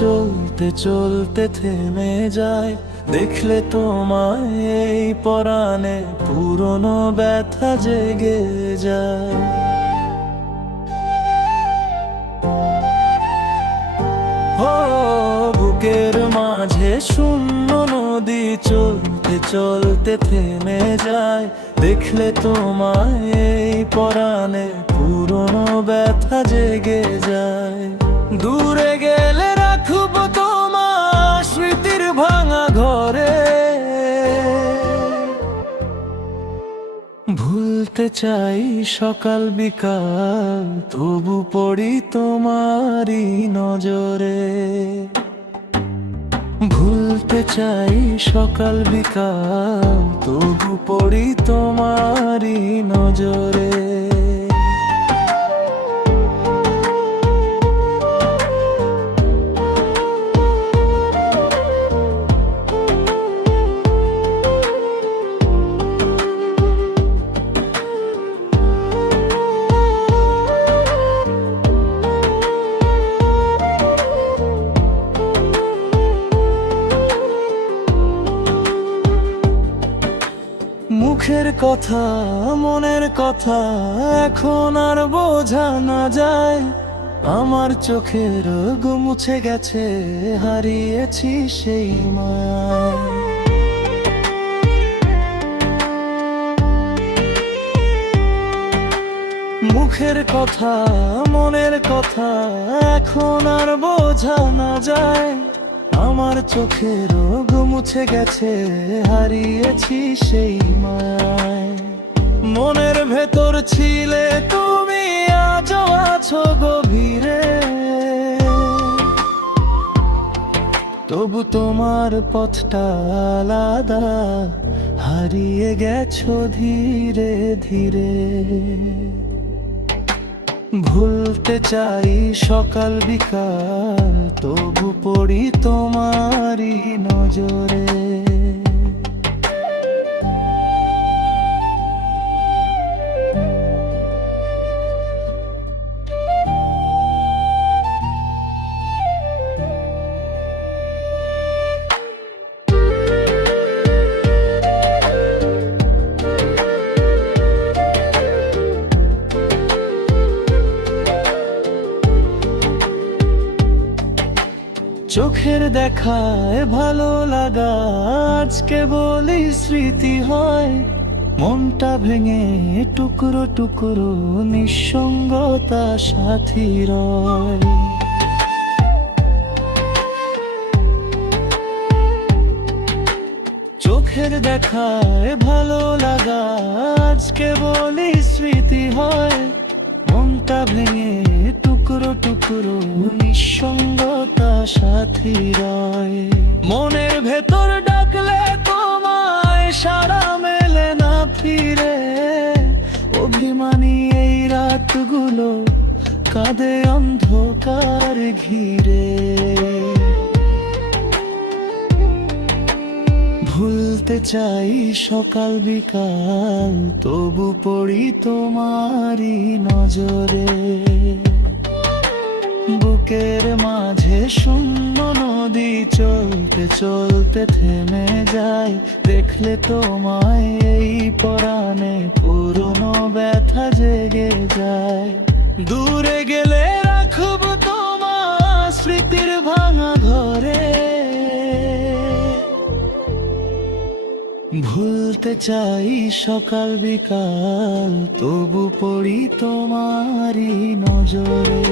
চলতে চলতে থেমে যায়, দেখলে তোমায় এই পরাণে পুরনো ব্যথা জেগে যায়। ও বুকের মাঝে শূন্য নদী চলতে চলতে থেমে যায়, দেখলে তোমায় এই পরাণে পুরনো ব্যথা জেগে যায়। দূরে গেলে রাখবো তোমার স্মৃতির ভাঙা ঘরে, ভুলতে চাই সকাল বিকাল তবু পড়ি তোমারই নজরে। ভুলতে চাই সকাল বিকাল তবু পড়ি তোমারই নজরে। মুখের কথা মনের কথা এখন আর বোঝা না যায়, আমার চোখের ঘুম মুছে গেছে, হারিয়েছি সেই মায়া। মুখের কথা মনের কথা এখন আর বোঝা না যায়, আমার চোখের ঘুম মুছে গেছে, হারিয়েছি সেই মায়ায়। মনের ভেতর ছিলে তুমি, আজও আছো গভীরে, তবু তোমার পথটা আলাদা, হারিয়ে গেছো ধীরে ধীরে। ভুলতে চাই সকাল বিকাল তবু পড়ি তোমারই নজরে। চোখের দেখায় ভালো লাগা আজকে বলি স্মৃতি হয়, মনটা ভেঙে টুকরো টুকরো নিঃসঙ্গতা সাথী রয়। চোখের দেখায় ভালো লাগা আজকে বলি স্মৃতি হয়, মনটা ভেঙে টুকরো টুকরো নিঃসঙ্গতা সাথী রয়। মনের ভেতর ডাকলে তোমায় সাড়া মেলে না ফিরে, অভিমানী এই রাতগুলো কাঁদে অন্ধকার ঘিরে। ভুলতে চাই সকাল বিকাল তবু পড়ি তোমারই নজরে। বুকের মাঝে শূন্য নদী চলতে চলতে থেমে যায়, দেখলে তোমায় এই পরাণে পুরনো ব্যথা জেগে যায়। দূরে গেলে রাখবো তোমার স্মৃতির ভাঙা ঘরে, ভুলতে চাই সকাল বিকাল তবু পড়ি তোমারই নজরে।